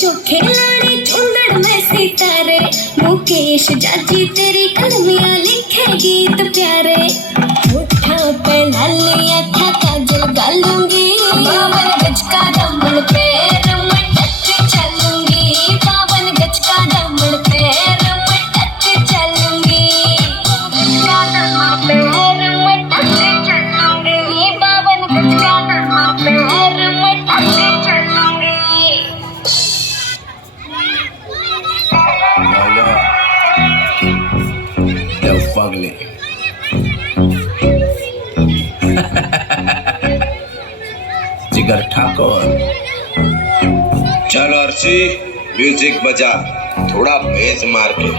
चोखे लाड़े चूंदड़ में सितारे मुकेश जाजी तेरी कलमियां लिखे गीत प्यारे होठों पे लालियां था काजल गालूंगी बावन गज का दमन पैर में टच चलूंगी बावन गज का दमन पैर में टच चलूंगी पैर में टच चलूंगी बावन गज का दमन पैर में टच चलूंगी। Ugly. जिगर ठाकुर। चलो अर्शी म्यूजिक बजा, थोड़ा बेस मार के।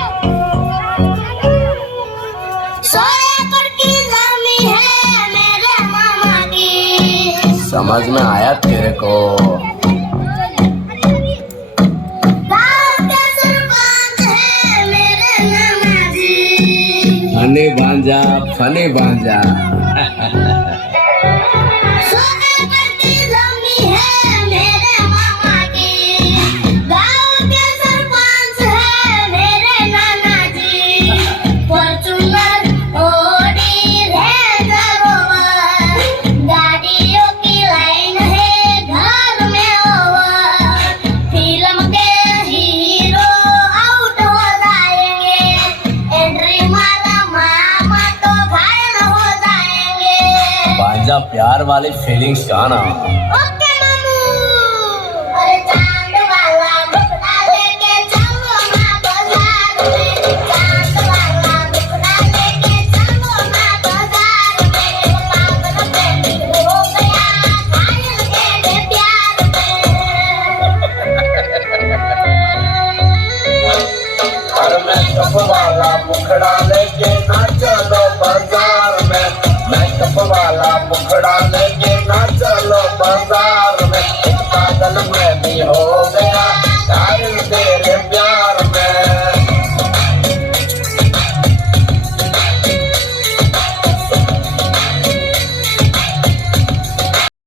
है मेरे मामा की। समझ में आया तेरे को? फनी भांजा प्यार वाली फीलिंग्स गाना। ओके मामू। अरे चांद वाला मुखड़ा लेके चलो ना बाजार में, चांद वाला मुखड़ा लेके चलो ना बाजार में, पागल प्रेमी हो गया घायल तेरे प्यार में। और मैं कप वाला मुखड़ा लेके ना चलो बाजार में, मैं कप वाला मुखड़ा लेके ना चलो बाजार में, पागल मैं भी हो